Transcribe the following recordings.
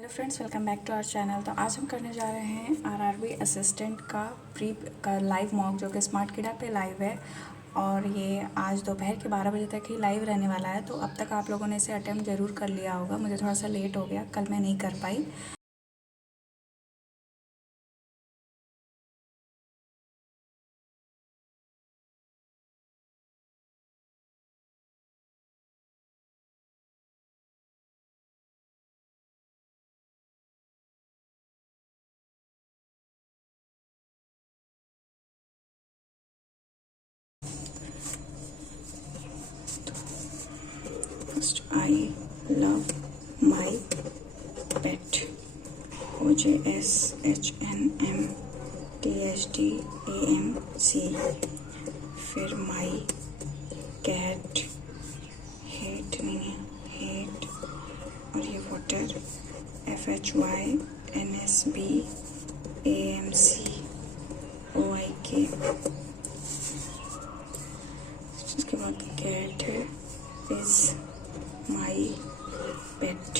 Hello friends, welcome back to our channel. तो आज हम करने जा रहे हैं आरआरबी असिस्टेंट का प्री का लाइव मॉक, जो कि स्मार्ट किडा पे लाइव है और ये आज दोपहर के 12 बजे तक ही लाइव रहने वाला है। तो अब तक आप लोगों ने इसे अटेम्प्ट ज़रूर कर लिया होगा। मुझे थोड़ा सा लेट हो गया, कल मैं नहीं कर पाई। First, I love my pet, OJSHNMTHDAMC। फिर माई कैट, हेट नहीं है, हेट, और ये वाटर, FHYNSBAMCOIK। उसके बाद कैट है, इज माई पेट,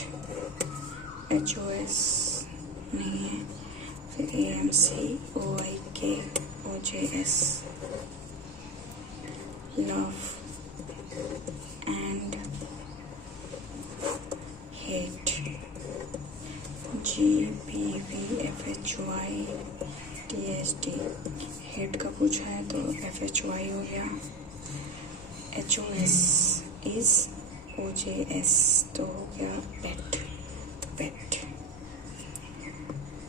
HOS नहीं है, फिर AMCOIK OJS। Love and hate, GBVFHYTSD। Hate का पूछा है तो FHY हो गया, HOS इज OJS तो हो गया pet, pet.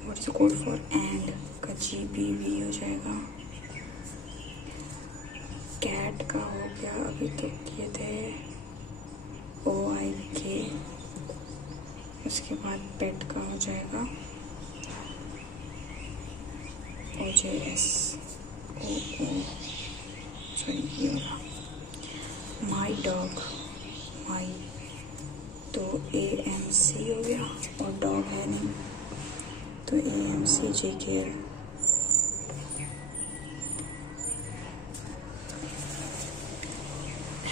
What is code for and का GBV हो जाएगा। कैट का हो गया, अभी तक ये थे OIK। उसके बाद पेट का हो जाएगा OJS, सॉरी ये होगा। माई डॉग, माई तो AMC हो गया और डॉग है नहीं तो AMCJKL।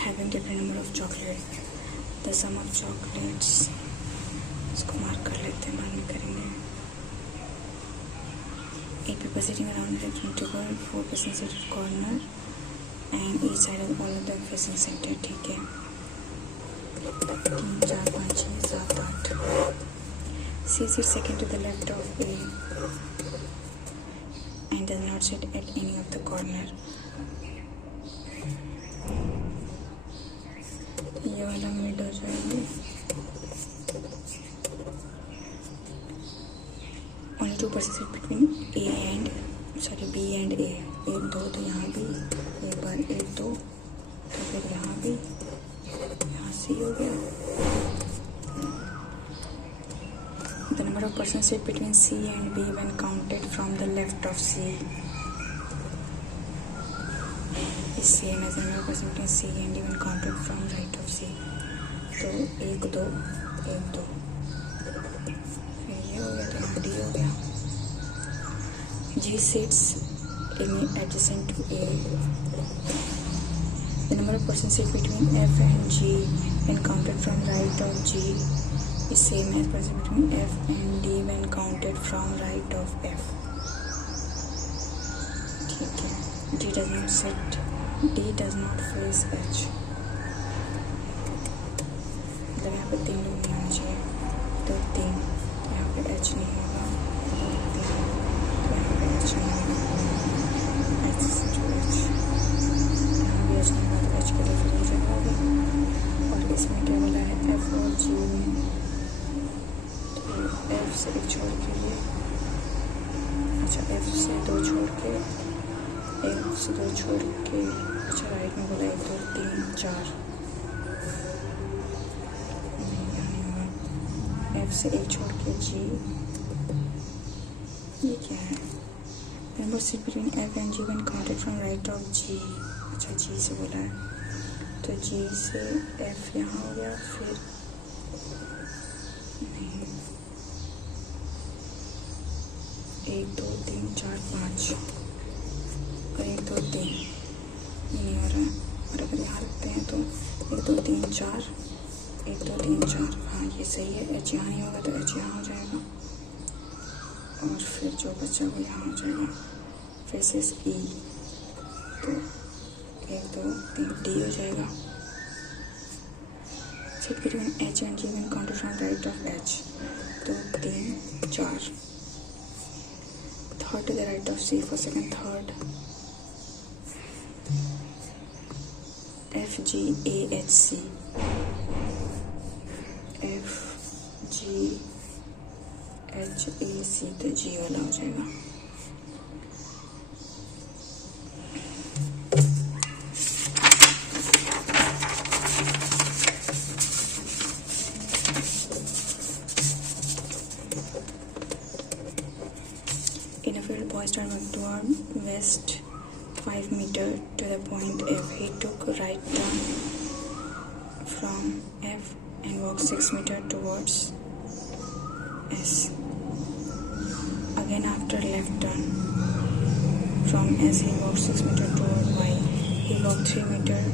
Having different number of chocolate, the sum of chocolates, इसको मार्क कर लेते हैं, बाद में करेंगे। 8 people sitting around the table, 4 person seated corner and each side of all of them facing center। ठीक है, 3 4 5 6 7 8। C sits second to the left of A and does not sit at any of the corner। ये वाला mid हो जाएगी। Only 2 person sit between B and A। 1 2 तो यहाँ भी, एक बार 1 2 तो फिर यहाँ भी, यहाँ C हो गया। The number of persons sit between C and B when counted from the left of C is same as the number of persons between C and D when counted from right of C। तो 1 2 1 2, फिर ये हो गया तो यहाँ D हो गया। G sits adjacent to A। The number of persons sit between F and G when counted from right of G is same as person between F and D when counted from right of F। ठीक है, D does not sit, D does not face H। मतलब यहाँ पे 3 लोग नहीं होने चाहिए तो 3, यहाँ पे H नहीं होगा, 3 तो यहाँ पे H नहीं होगा, H जो H, यहाँ भी H नहीं होगा तो H के लिए फिर ये जगह होगी। और इसमें क्या बोला है, F और G में, F से 1 छोड़ के ये, अच्छा F से 2 छोड़ के, 1 से 2 छोड़ के, अच्छा राइट में बोला 1 2 3 4, नहीं होगा। F से 1 छोड़ के G, ये क्या है, number sit between F and G when counted from right of G। अच्छा G से बोला है तो G से F यहाँ हो गया, फिर नहीं, 1 2 3 4 5 और 1 2 3, ये नहीं हो रहा है। और अगर यहाँ रखते हैं तो 1 2 3 4, 1 2 3 4, हाँ ये सही है। H यहाँ नहीं होगा तो H यहाँ हो जाएगा। जो बचा वो यहाँ हो जाएगा। फिर से E, तो 1 2 3 D हो जाएगा। Sit between H and G when counted from right of H, 2 3 4. Third to the right of C for second third. F G A H C, F G H A C, तो G वाला हो जाएगा। In a field, boy started toward west 5 meters to the point F. He took a right turn from F and walked 6 meters towards S. Again, after left turn from S, he walked 6 meters toward Y. He walked 3 meters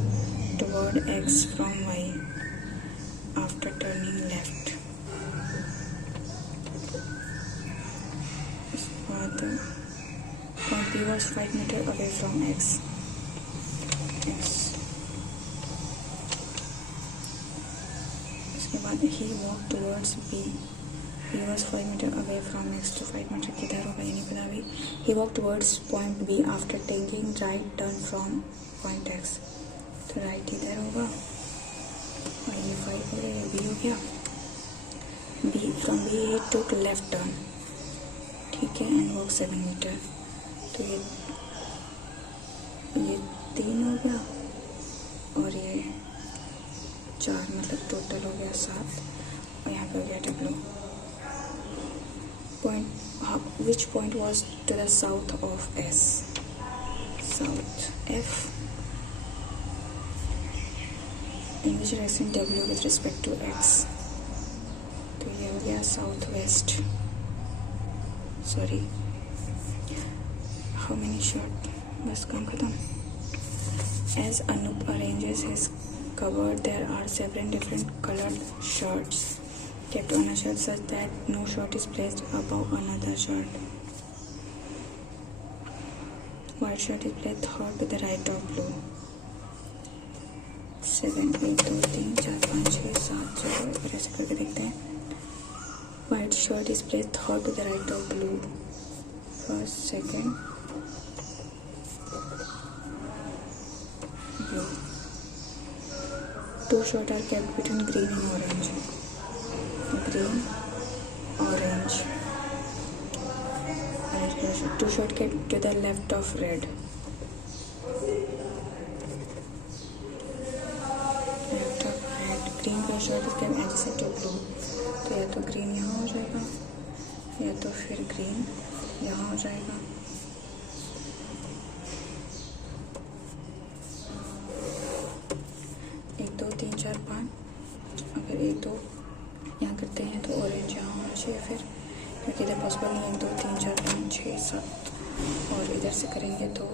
toward X from Y after turning left. Point B was 5 meters away from X. उसके बाद he walked towards B. He was 5 meters away from X. तो 5 metre किधर होगा ये नहीं पता अभी. He walked towards point B after taking right turn from point X. तो right इधर होगा और ये 5 हो गया, ये B हो गया. From B he took left turn, ठीक है, and walked 7 meters. तो ये 3 हो गया और ये 4, मतलब टोटल हो गया 7. और यहाँ पे हो गया W. Which point was to the south of S? South F. In which direction W with respect to X? तो ये हो गया south west. Sorry, how many shirts? बस काम खत्म. As Anup arranges his cupboard, there are several different colored shirts kept on a shelf such that no shirt is placed above another shirt. White shirt is placed third to the right of blue. 7 1 2 3 4 5 6 7 चलो एक बार ऐसे करके देखते हैं. White shirt is placed third to the right of blue. First, second, blue. 2 shirts are kept between green and orange. Green, orange. 2 shirts kept to the left of red. Left of red. Green का shirt is kept adjacent to blue. तो या तो green यहाँ हो जाएगा या तो फिर ग्रीन यहाँ हो जाएगा. एक 2 3 4 5. अगर 1 2 यहाँ करते हैं तो ऑरेंज यहाँ होना चाहिए फिर, क्योंकि इधर पॉसिबल नहीं है. 1 2 3 4 5 6 7. और इधर से करेंगे तो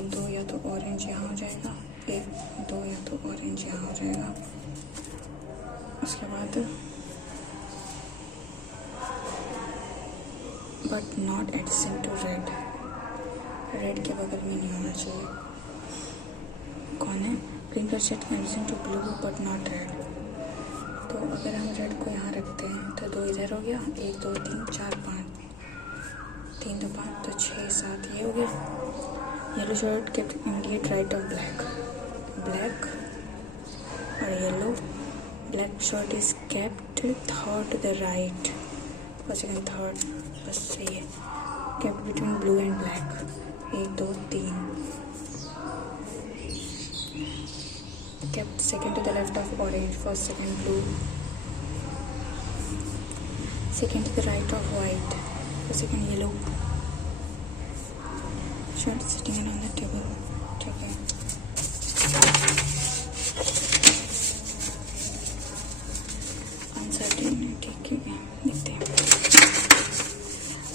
1 2 या तो ऑरेंज यहाँ हो जाएगा, 1 2 या तो ऑरेंज यहाँ हो जाएगा. उसके बाद but not adjacent to red. Red के बगल में नहीं होना चाहिए. कौन है? ग्रीन का set adjacent to blue but not red. तो अगर हम रेड को यहाँ रखते हैं तो 2 इधर हो गया, 1 2 3 4 5, 3 2 5 तो 6 7 ये हो गया. Yellow shirt kept immediate right of black. Black और yellow. Black shirt is kept third to the right और सेकंड थर्ड. बस सही है. Kept between blue and black. 1 2 3. Kept second to the left of orange. First, second blue. Second to the right of white. First, second yellow. Shirt sitting on the table. ठीक है. Uncertain. ठीक है, देखते हैं.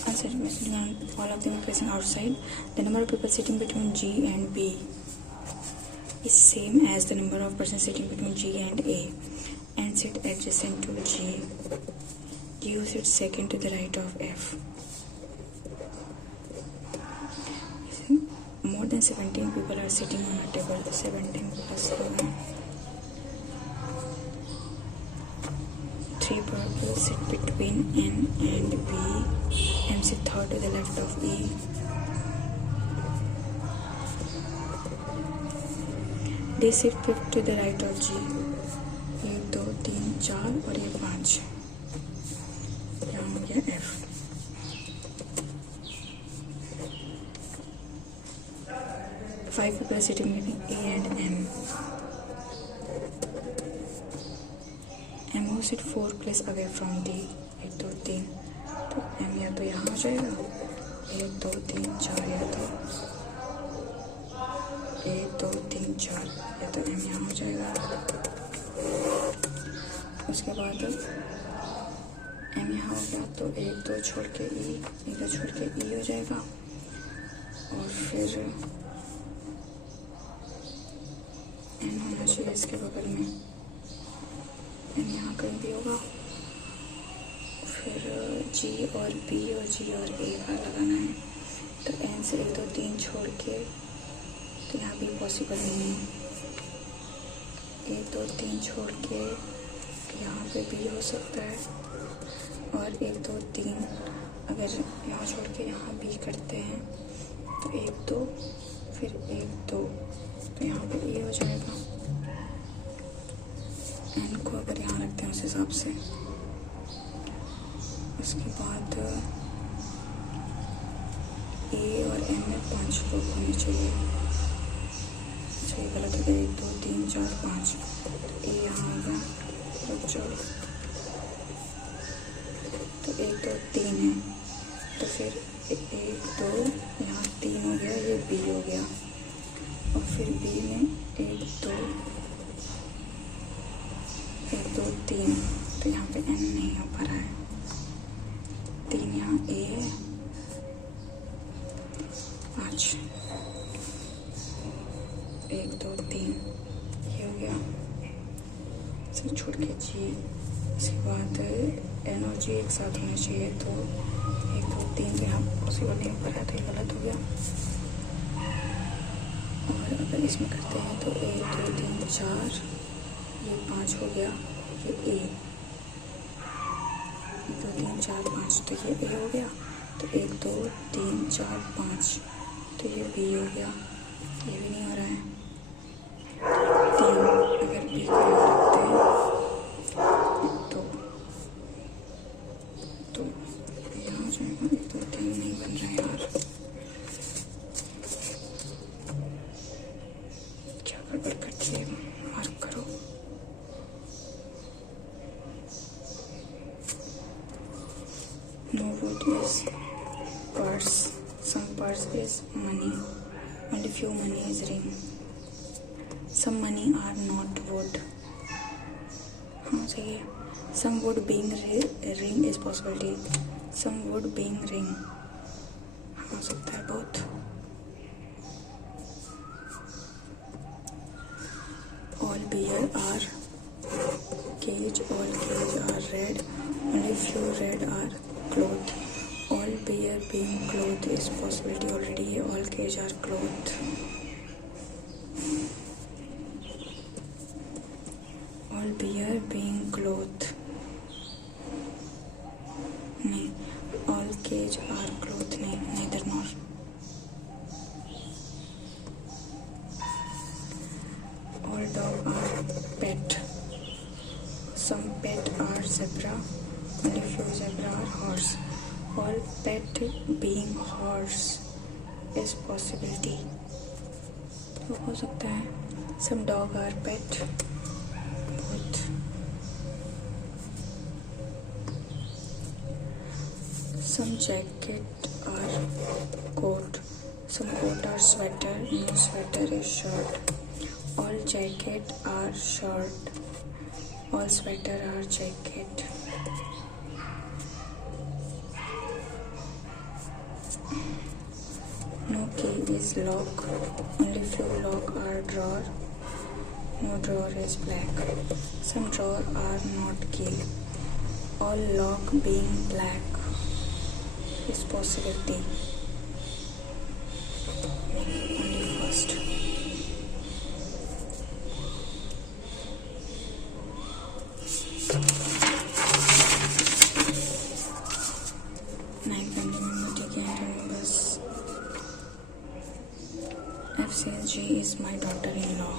Uncertain. All of them are facing outside. The number of people sitting between G and B is same as the number of persons sitting between G and A, and sit adjacent to G. G sits second to the right of F. and 17 people are sitting on a table. 17 plus 7. 3 people sit between N and B. M sit third to the left of E. D sit fifth to the right of G. 1 2 3 4 और ये 5. यहाँ हो गया F. Five people are sitting between A and M. M will sit 4 places away from D. 1 2 3. तो M या तो यहाँ हो जाएगा. 1 2 3 4 या तो 1 2 3 4 या तो M यहाँ हो जाएगा. उसके बाद M यहाँ हो गया तो 1 2 छोड़ के E, 1 2 छोड़ के E हो जाएगा. और फिर N होना चाहिए इसके बगल में. N यहाँ कहीं भी होगा. फिर G और B और G और A का लगाना है. तो N से 1 2 3 छोड़ के तो यहाँ भी पॉसिबल नहीं है. 1 2 3 छोड़ के यहाँ पे B हो सकता है. और 1 2 3 अगर यहाँ छोड़ के यहाँ B करते हैं तो 1 2 फिर 1 2 तो यहाँ पे E हो जाएगा. N को अगर यहाँ रखते हैं उस हिसाब से. उसके बाद A और M में 5 लोग होने चाहिए. अच्छा ये गलत हो गया. 1 2 3 4 5. A यहाँ होगा. रुक जाओ. तो 1 2 3 है. तो फिर 1 2 यहाँ 3 हो गया. ये B हो गया. और फिर B में 1 2 1 2 3. तो यहाँ पे N नहीं हो पा रहा है. 3 यहाँ A है. 5 1 2 3 ये हो गया. सब छोड़ के G. इसके बाद N और G एक साथ होने चाहिए. तो 1 2 3 तो यहाँ पॉसिबल नहीं हो पा रहा. तो ये गलत हो गया. और अगर इसमें करते हैं तो 1 2 3 4 ये 5 हो गया. ये A 1 2 3 4 5 तो ये A हो गया. तो 1 2 3 4 5 तो ये B हो गया. ये भी नहीं हो रहा है. 3 अगर B को यहाँ रखते हैं तो यहाँ हो जाएगा. 1 2 3 नहीं बन रहा है यार. क्या गड़बड़ करती है. मार्क करो. No wood is purse. Some purse is money. Only few money is ring. Some money are not wood. हाँ सही है. Some wood being ring is possibility. Some wood being ring. हो सकता है both. All beer are cage. All cage are red. Only few red are cloth. All beer being cloth is possibility already. All cage are cloth. All beer being cloth. नहीं. All cage are cloth. नहीं. Neither nor. All dog are pet. Some pet are zebra. Only few zebra are horse. All pet being horse is possibility. तो हो सकता है. Some dog are pet. Both. Some jacket are coat. Some coat are sweater. No sweater is shirt. All jacket are shirt. All sweater are jacket. No key is lock. Only few lock are drawer. No drawer is black. Some drawer are not key. All lock being black is possibility. Only G is my daughter-in-law.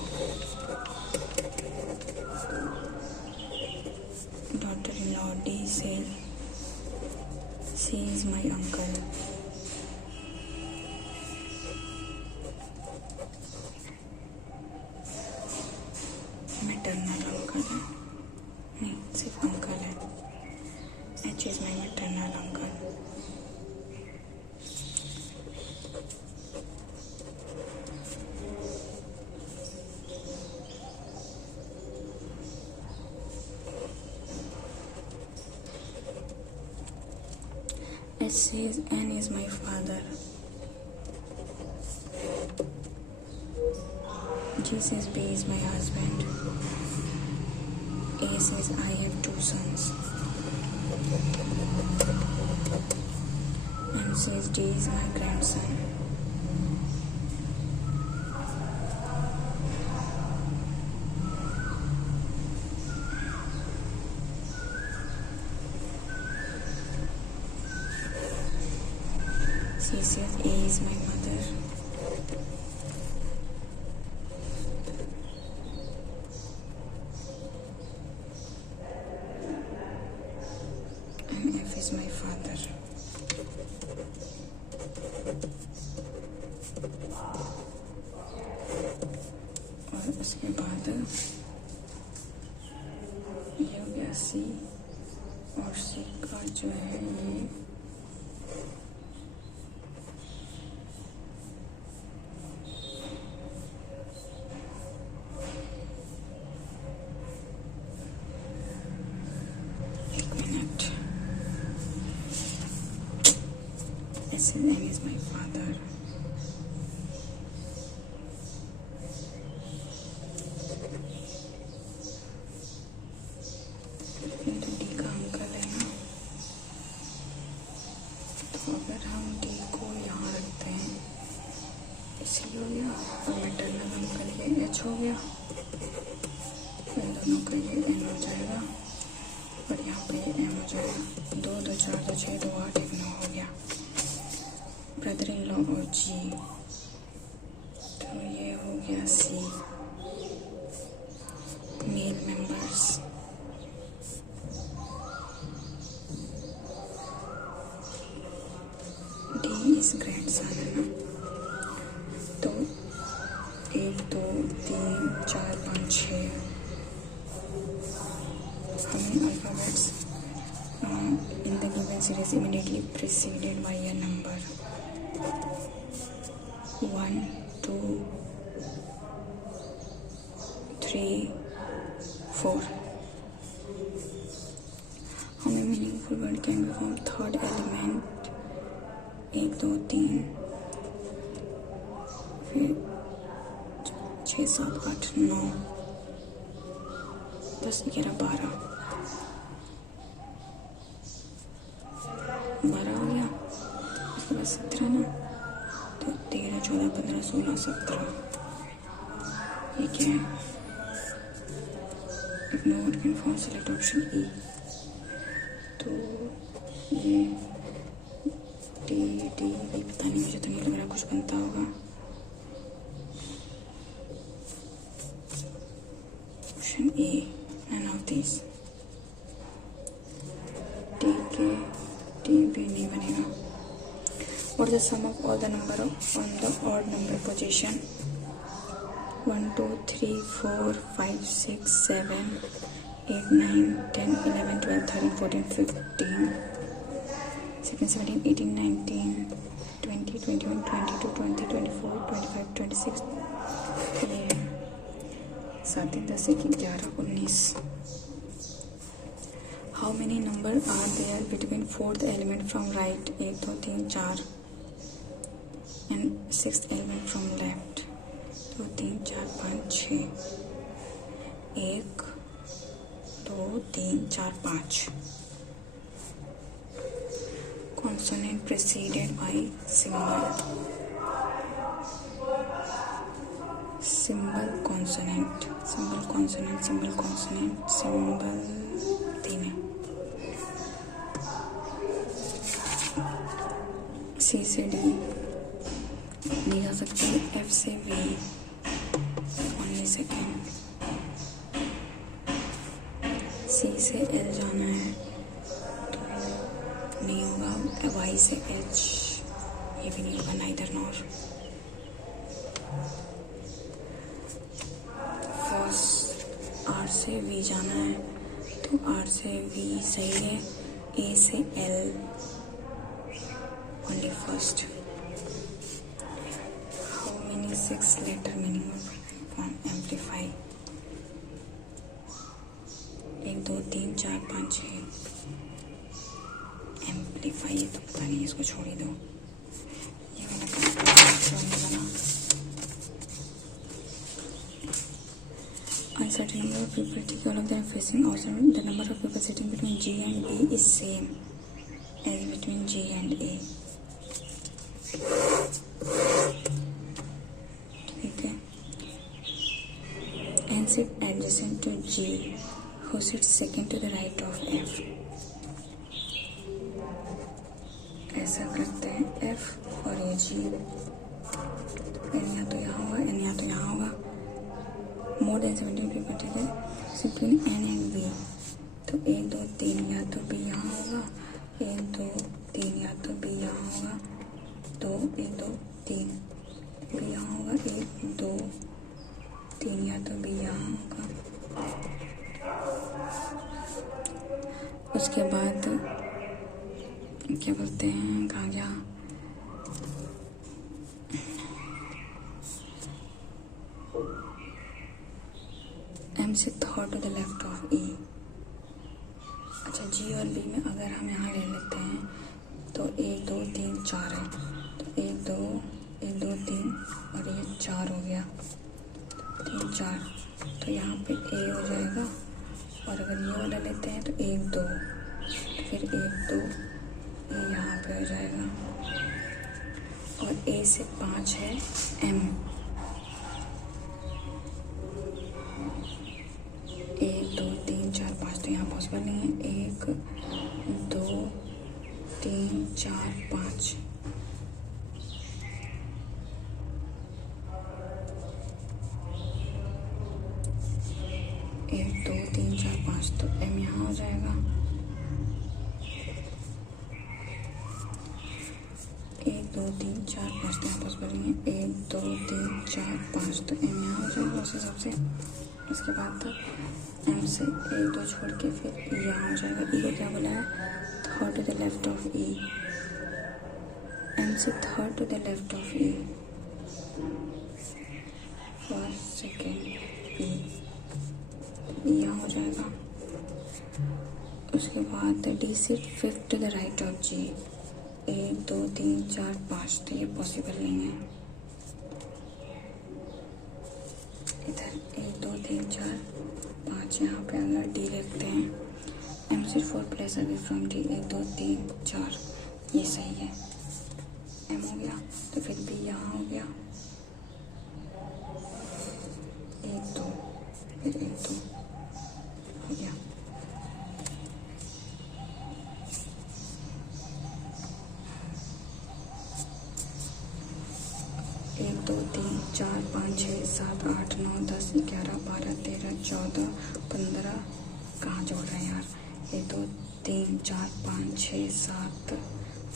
Daughter-in-law. D says C is my uncle. Maternal uncle है, नहीं सिर्फ uncle है. H is my maternal uncle. H says N is my father. G says B is my husband. A says I have 2 sons. M says D is my grandson. C says A is my mother. And F is my father. और उसके बाद ये हो गया C, और C का जो है ये his name is my father. ये तो D का अंकल है ना, तो अगर हम D को यहाँ रखते हैं, इसलिए हो गया, और मैटरनल अंकल ये H हो गया, इन दोनों का ये N हो जाएगा, और यहाँ पे ये M हो जाएगा. 2 2 4 2 6 2 8 1 9 हो गया. ब्रदर-इन-लॉ और G, तो ये हो गया C. Male members, D is grandson है ना, तो 1 2 3 4 5 6 हमें alphabets in the given series immediately preceded by a number 1 2 3 4. How many meaningful word can be formed? Third element 1 2 3, फिर 6 7 8 9 10 11 12 हो गया. उसके बाद 17 ना, तो 13 14 15 16 17. ये क्या है? Ignore can form select option E. तो ये डी पता नहीं, मुझे तो नहीं लग रहा कुछ बनता होगा. Option A, none of these. D भी नहीं बनेगा. What is the sum of all the number on the odd number position? 1 2 3 4 5 6 7 8 9 10 11 12 13 14 15 16 17 18 19 20 21 22 20 24 25 26. ये 7 10 11 19. How many numbers are there between fourth element from right 1 2 3 4 and sixth element from left 2 3 4 5 6. 1 2 3 4 5. Consonant preceded by symbol. Symbol consonant. Symbol consonant. Symbol consonant. Symbol 3 है. C से D, D आ सकती है F से V, second. सी से L जाना है तो नहीं होगा, वाई से एच ये भी नहीं होगा, नाइदर नॉर। फर्स्ट आर से वी जाना है तो आर से वी सही है, ए से L only first. How many 6 letter meaning of amplify? 1 2 3 4 5 6 amplify, ये तो पता नहीं, इसको छोड़ ही दो। ये वाला बना। Uncertain number of people, ठीक है, all of them facing also the number of people sitting between G and B is same as between G and A. ठीक है, and sit adjacent to G, who sits second to the right of F. ऐसा करते हैं F और ये G, N या तो यहाँ होगा, N या तो यहाँ होगा। मोर देन 17 people, ठीक है, बिटवीन N एंड B, तो 1 2 3 या तो B यहाँ होगा, 1 2 3 या तो B यहाँ होगा, 2 1 2 3 B यहाँ होगा, 1 2 3 या तो B यहाँ होगा। उसके बाद क्या बोलते हैं, कहाँ गया, M से third to the left of E। अच्छा, G और B में अगर हम यहाँ ले लेते हैं तो 1 2 3 4 है, तो 1 2 3 और ये 4 हो गया, 3 4, तो यहाँ पे A हो जाएगा। और अगर ये वाला लेते हैं तो 1 2, तो फिर 1 2 ये यहाँ पे हो जाएगा। और A से 5 है M, 1 2 3 4 5, तो यहाँ पॉसिबल नहीं है, 1 2 3 4 5, 1 2 3 4 5, तो M यहाँ हो जाएगा। 1 2 3 4 5, तो यहाँ पॉसिबल नहीं है, 1 2 3 4 5, तो M यहाँ हो जाएगा उस हिसाब से। इसके बाद M से 1 2 छोड़ के फिर यहाँ हो जाएगा। E को क्या बोला है, third to the left of E, M से third to the left of E, first second B, यहाँ हो जाएगा। उसके बाद D से fifth to the right of G, 1 2 3 4 5, तो ये पॉसिबल नहीं है। इधर 1 2 3 4 5, यहाँ पे अगर D लिखते हैं, M से 4 प्लेस अवे फ्रॉम D, 1 2 3 4, ये सही है, M हो गया। तो फिर B यहाँ हो गया, 1 2 फिर 1 2 हो गया। एक 2 3 4 5 6 7 8 9 10 11 12 13 14 15, कहाँ जोड़ रहे हैं यार, 1 2 3 4 5 6 7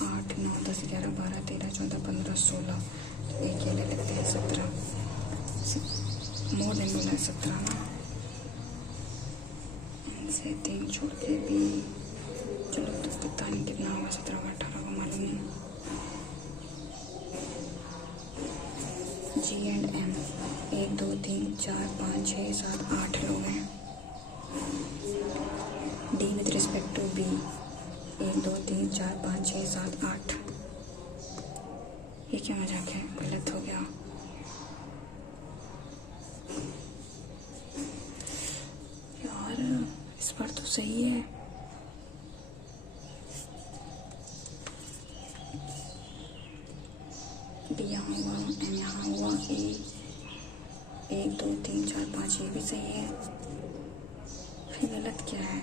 8 9 10 11 12 13 14 15 16, तो एक ये ले लेते हैं 17, मोर देन बोला है 17 ना, इनसे 3 छोड़ के भी, चलो तो पता नहीं कितना होगा, 17 का 18 को मालूम नहीं। G एंड M 1 2 3 4 5 6 7 8 लोग हैं। D with respect to B 1 2 3 4 5 6 7 8, ये क्या मजाक है, गलत हो गया यार, इस बार तो सही है। B यहाँ हुआ, M यहाँ हुआ, A 1 2 3 4 5, ये भी सही है, फिर गलत क्या है,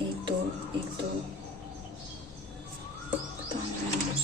एक दो पता नहीं,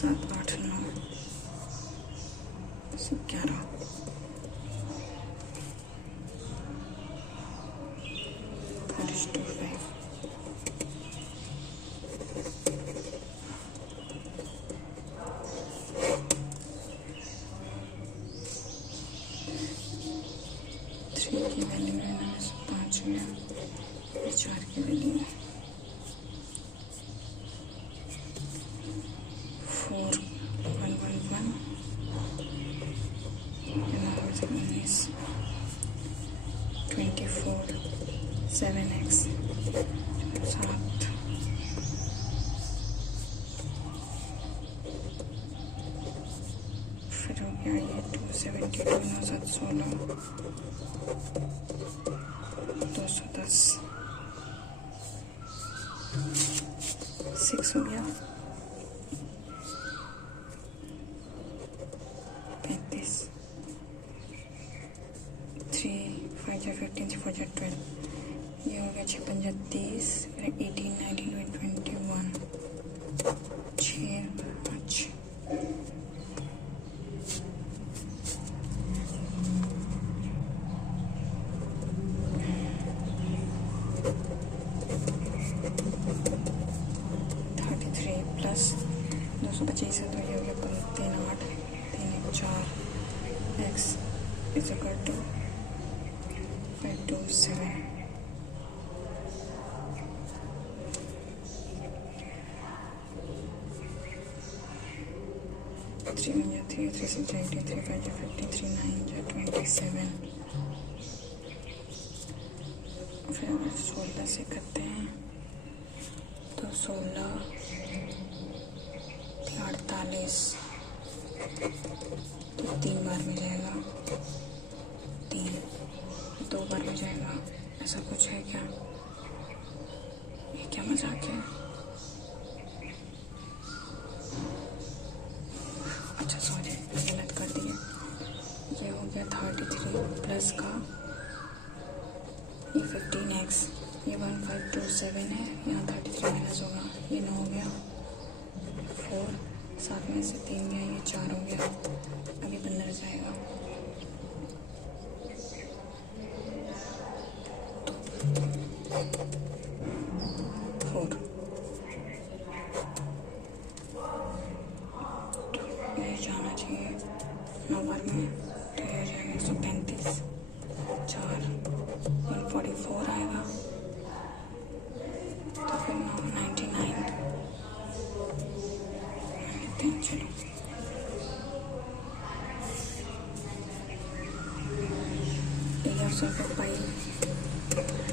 7 8 9 11 4:5 3 की वैल्यू है 5 गया, 4 की वैल्यू 4 1 1 1 19 24 7x 7 फिर हो गया ये 272 9 7 16 210 6 हो गया 35 3 5 जा 15 3 4 जा 12 ये हो गया 6 5 जा 30 18 19 21 6 5 33 प्लस 225 है तो ये हो गया 3 8 3 4 x इज इक्वल टू 527 3 1 जा 3 3 6 जा 18 3 5 जा 15 3 9 जा 27 फिर अगर 16 से करते हैं तो 16 48 तो 3 बार में जाएगा 3 2 बार में जाएगा, ऐसा कुछ है क्या? ये क्या मजाक है? अच्छा सॉरी गलत कर दिए। ये हो गया 33 प्लस का ये 15x, ये 1527 है, यहाँ 33 माइनस होगा, ये 9 हो गया 4 7 में से 3 गया, ये 4 हो गया, अभी 15 जाएगा 4 ये जाना चाहिए 9 बार में, तो ये जाएगा 135 4 144 आएगा, तो फिर 99 चलो पाई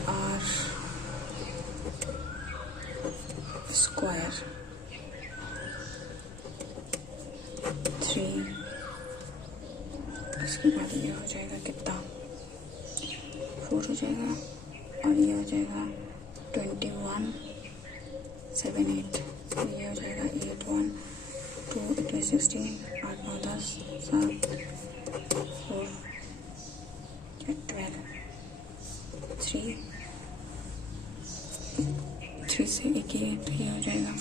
आर स्क्वायर 3, इसके बाद ये हो जाएगा कितना 4 हो जाएगा, और ये हो जाएगा 21 7 8, ये हो जाएगा 8 1 2 8 16 8 9 10 7 4 12 3 से 1 ये हो जाएगा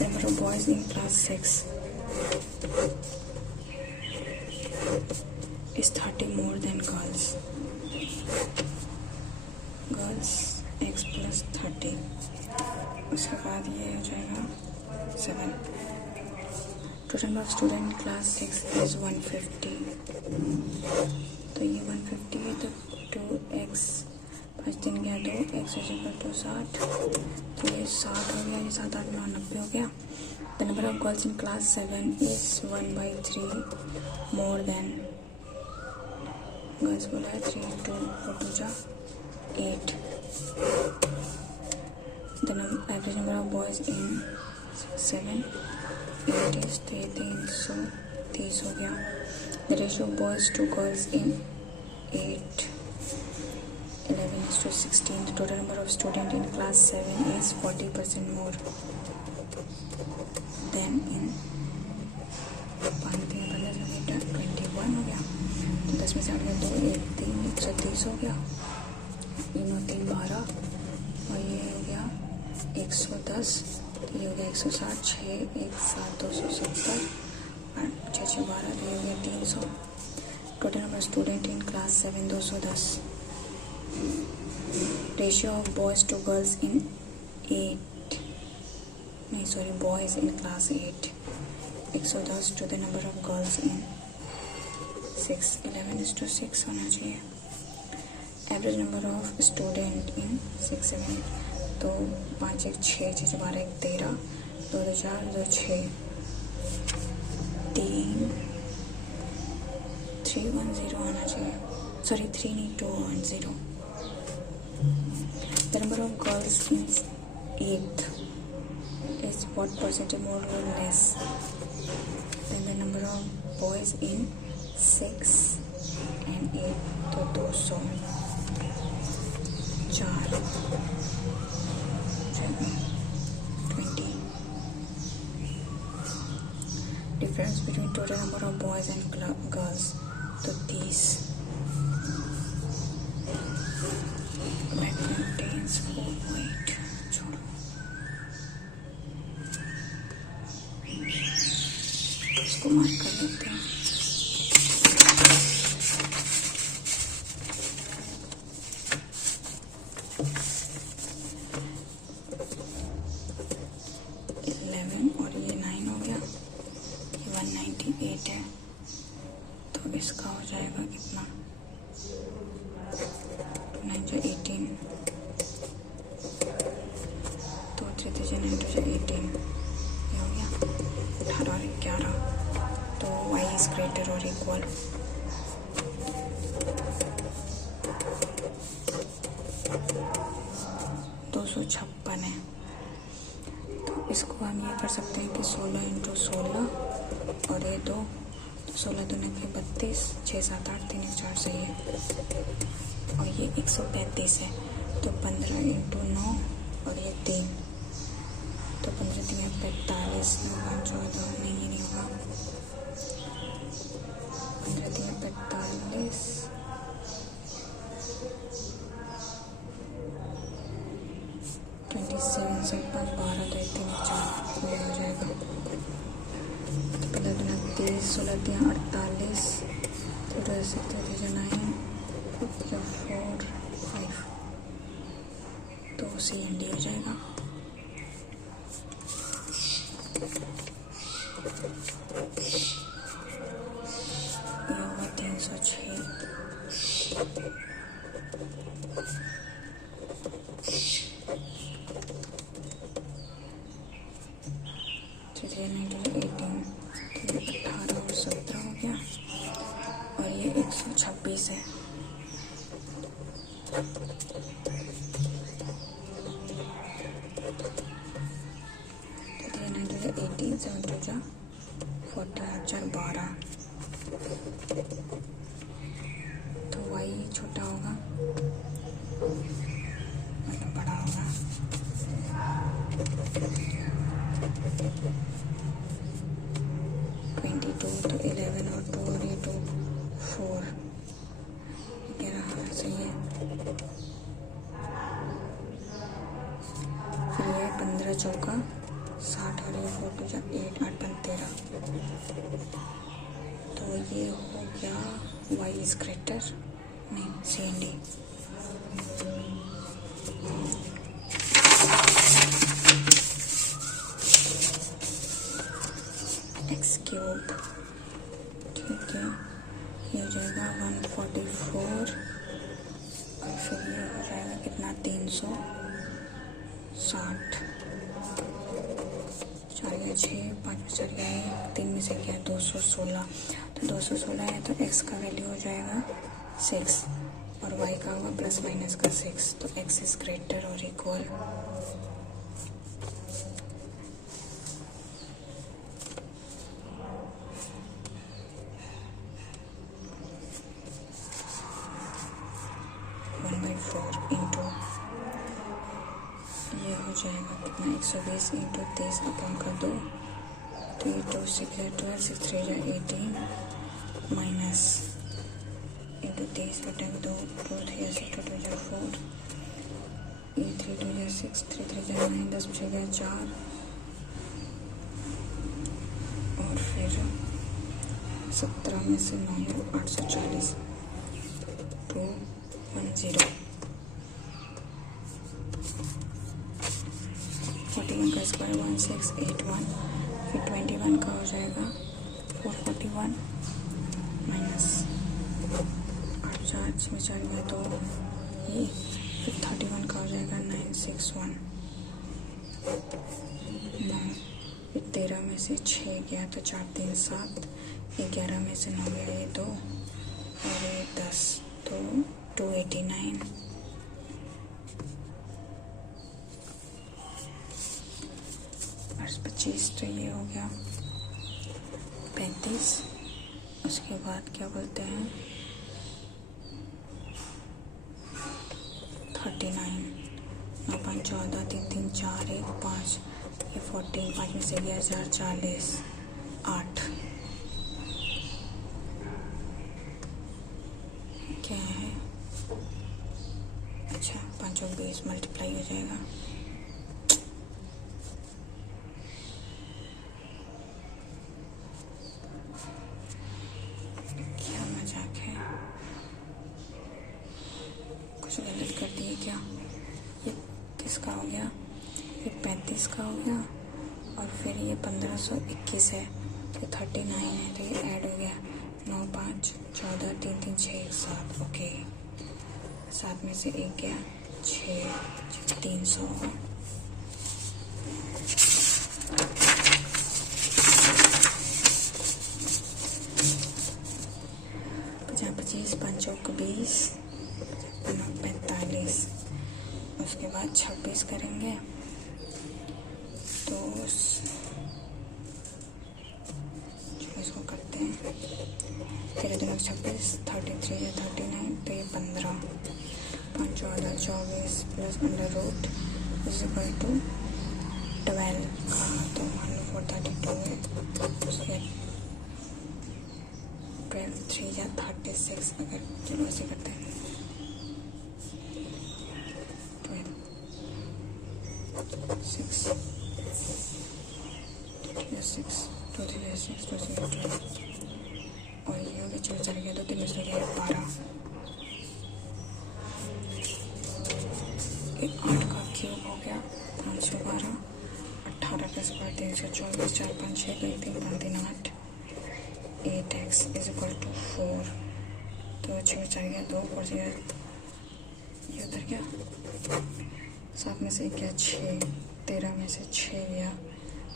number of boys in class 6 is 30 more than girls. Girls x plus 30, उसके बाद ये हो जाएगा 7. Total number of student in class 6 is 150. तो ये 150 है, तो 2x 5 दिन गया 2x is equal to 60, तो ये 60 हो गया, ये 7 8 9 90 हो गया. The number of girls in class 7 is 1/3 more than girls बोला है 3 2 4 2 जा 8. The average number of boys in 7 8 is 330 हो गया. The ratio of boys to girls in 8 11:16. The total number of students in class 7 is 40% more. 110, तो ये हो गया 160, 6 1 7 270, 8 6 6 12, तो ये हो गया 300। Total number student in class 7 210। Ratio of boys to girls in 8, नहीं sorry, boys in class 8 110 to the number of girls in 6 11:6 होना चाहिए। Average number of student in 6 7 8, तो 5 1 6 6 6 12 1 13, 2 2 4 2 6 3 3 1 0 आना चाहिए, सॉरी 3 नहीं 2 1 0। The number of girls in 8th is what percentage more or less than the number of boys in 6 and 8, तो 200 4 20। Difference between total number of boys and girls, तो 30। Maintains wait, छोड़ो, इसको mark कर लेते हैं। और ये 9 हो गया, ये 198 है, तो इसका हो जाएगा कितना, 9 जो 18, तो 3 9 18, ये हो गया 18 और 11, तो y इज ग्रेटर और इक्वल। है, तो इसको हम ये कर सकते हैं कि 16 × 16 और ये 2, 16 दूनी के 32, 6 7 8 3 1 4 सही है, और ये 135 है, तो 15 × 9 और ये 3, तो 15 3 45, 9 14, नहीं होगा, 15 3 45, 27 से 5 12 2 3 4 ये हो जाएगा, तो पहले 29 16 3 48, तो 2 6 3 9 4 5, तो C and D हो जाएगा। ये होगा 306, तो 18 और 17 हो गया, और ये 126 है, तो 18 7 2 40 4 12, तो y छोटा होगा मतलब बड़ा होगा, 22, तो 11 और 2 और ये 2 4, 11 सही है, फिर ये 15 चौका 60 और ये 4 2 8 8 5 13, तो ये हो गया y इज ग्रेटर, नहीं C and D। x cube, ठीक है, ये हो जाएगा 144, और फिर ये हो जाएगा कितना 360, 4 या 6 5 4 या 1 3 में से क्या 216, तो 216 है, तो x का वैल्यू हो जाएगा 6 और y का होगा प्लस माइनस का 6, तो x इज ग्रेटर और इक्वल। ये हो जाएगा कितना 120 × 23 अपॉन कर 2, तो ये 2 6 12 6 3 18 माइनस × 23 बटा 2 2 3 6 2 2 4, 3 2 जा 6, 3 3 जा 9, 10 बच गया 4 और फिर 17 में से 9 840 210। 41 का स्क्वायर 1681। फिर 21 का हो जाएगा 441 माइनस 8 4 6 4 2 ये। फिर 31 का हो जाएगा 961 9। फिर 13 में से 6 गया तो 4 3 7। 11 में से 9 गया ये 2 और ये 10 तो 289। और 25 तो ये हो गया 35। उसके बाद क्या बोलते हैं 39 9 5 14 3 3 4 1 5 ये 14 5 में से गया 4 40 8 क्या है अच्छा 5 और 20 मल्टीप्लाई हो जाएगा। क्या मजाक है, कुछ गलत कर दिए क्या? ये किसका हो गया? ये 35 का हो गया और फिर ये 1521 है तो 39 है तो ये ऐड हो गया 9 5 14 3 3 6 1 7। ओके 7 में से 1 गया 6 300। पचास 25 5 20 45। उसके बाद 26 करेंगे तो इसको करते हैं। फिर दिमाग 26 33 या 39 तो ये 15 5 14 24 plus under root is equal to 12 का तो मान लो 432 है। उसके 12 3 या 36 अगर चलो ऐसे करते हैं 6 2 3 6 2 3 12 और ये हो गया 4 4 गया 2 3 बच गया 12। 8 का क्यूब हो गया 512। 18 का square 324 4 5 6 3 3 5 3 8 8x is equal to 4 तो 6 4 गया 2 4 गया ये उधर गया 7 में से गया 6 13 में से 6 गया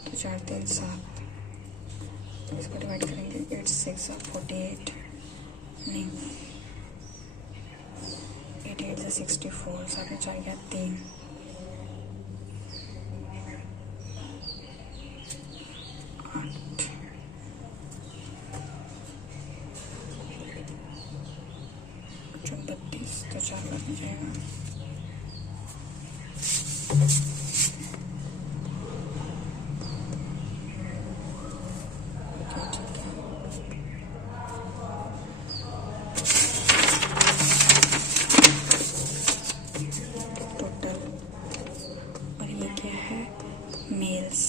तो 4 3 7। इसको डिवाइड करेंगे 8 6 48 नहीं 8 8 से 64 7 में 4 गया 3 8 32 तो 4 लग जाएगा। मेल्स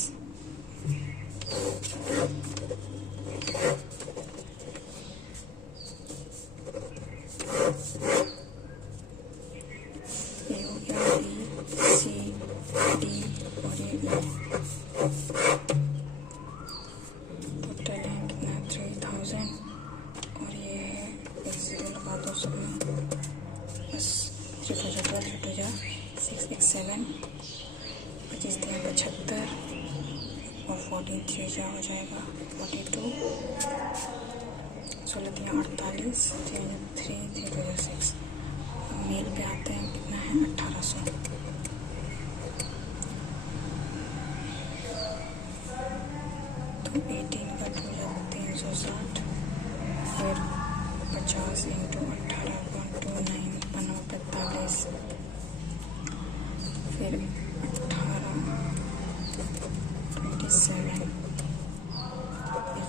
ये हो गया बी सी डी और ये टोटल है कितना 3000 और ये है एक 0 लगा दो सब में बस 3 2 जा 12 3 2 जा 6 1 7 25 3 75 और 14 3 जा हो जाएगा 42 16 3 48 3 3 3 2 6। मेल पे आते हैं कितना है 1800। तो 18 का 360 फिर 50 इंटू 18.29 45 फिर 18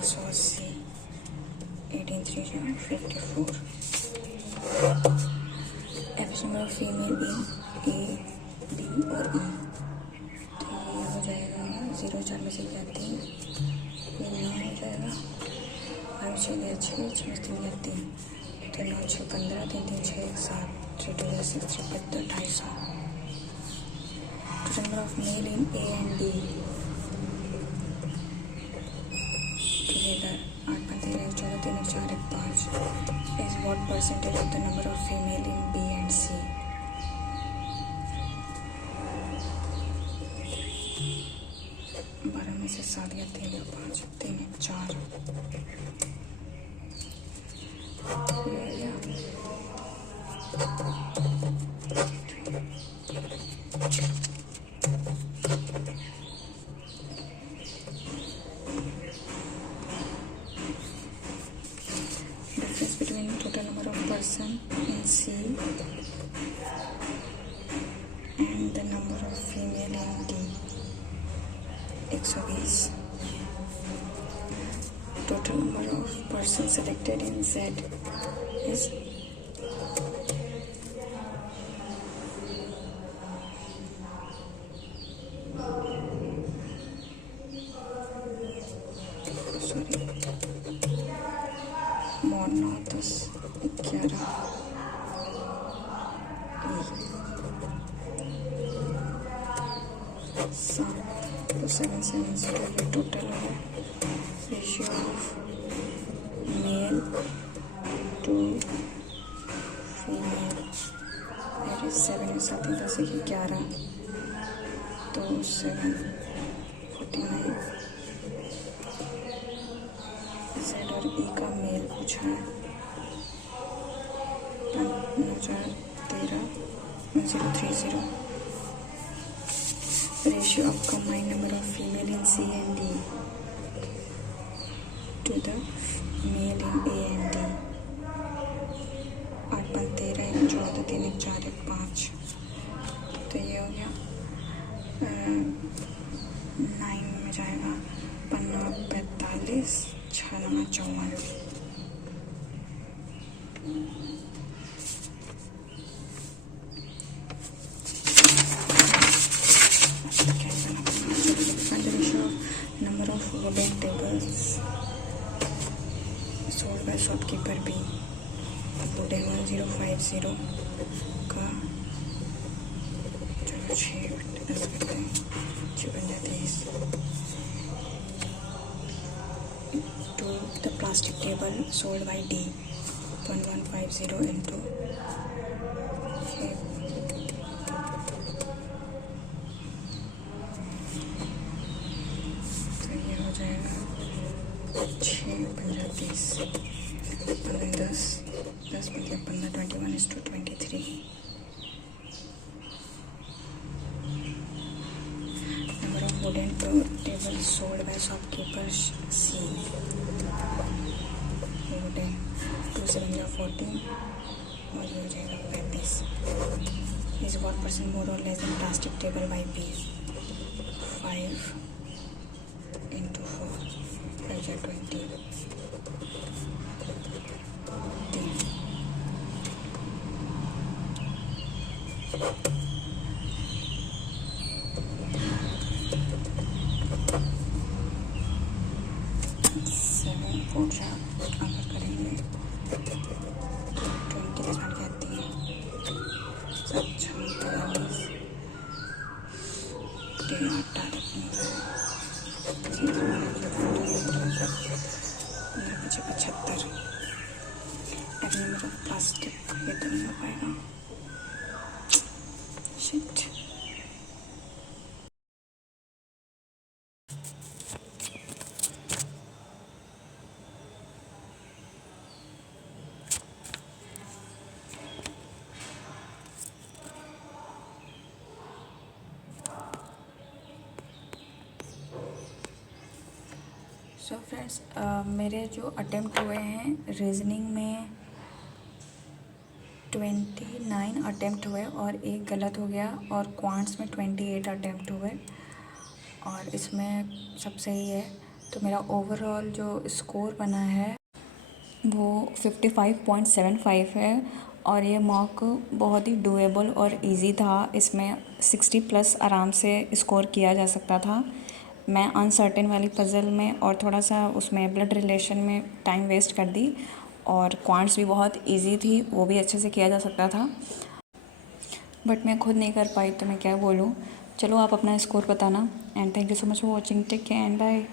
27 180 18 3 54। Average number of female in A, B, और ई। तो ये हो जाएगा 0 4 में से 3, ये 9 हो जाएगा, 5 6 गया 6, 6 में 3 गया 3, तो 9 6 15, 3 3 6 7, 3 2 6 3 72, 250. Total number of male in A and D together 8 5 13 14 3 4 1 5 is what percentage of the number of female in B and C? बारह में से 7 या 3 या 5, 3 4, difference between total number of person in C and the number of female in D. 120. Total number of persons selected in Z is mod 9 10 11 7 तो 7 7 0 ये total है ratio of male to female, that is 7 7 10 11, तो 7 49. Z और E का mail पूछा है, 9 4 13 1030. Ratio of combined number of female in C and D to the male in A and D. 8 5 13 14 3 1 4 1 5, तो ये हो गया 9 में जाएगा 15 45 6 9 54. Find the ratio of number of wooden tables sold by shopkeeper B. Wooden 1050 का चलो 6 10 करते हैं, 6 30 to the plastic table sold by D 1150 into 5. तो ये हो जाएगा 6 15 30 15 10 10 15 15 21 is to 23. Number of wooden tables sold by shopkeepers C. Wooden 2 7 14 और ये हो जाएगा 35. Is what percent more or less than plastic table by B? 5 into 4 5 are 20. D. Seven four अगर करेंगे तो 20 के साथ कहती है 7 6 43 3 8 मुझे 75. अब मेरा प्लास्टिक ये तो नहीं हो पाएगा. शिट. सो फ्रेंड्स, मेरे जो अटेम्प्ट हुए हैं रीजनिंग में 29 अटेम्प्ट हुए और एक गलत हो गया, और क्वांट्स में 28 अटेम्प्ट हुए और इसमें सब सही है. तो मेरा ओवरऑल जो स्कोर बना है वो 55.75 है और ये मॉक बहुत ही डूएबल और इजी था। इसमें 60+ आराम से स्कोर किया जा सकता था। मैं अनसर्टेन वाली पज़ल में और थोड़ा सा उसमें ब्लड रिलेशन में टाइम वेस्ट कर दी, और क्वांट्स भी बहुत इजी थी, वो भी अच्छे से किया जा सकता था, बट मैं खुद नहीं कर पाई तो मैं क्या बोलूँ। चलो आप अपना स्कोर बताना, and thank you so much for watching. Take care and bye.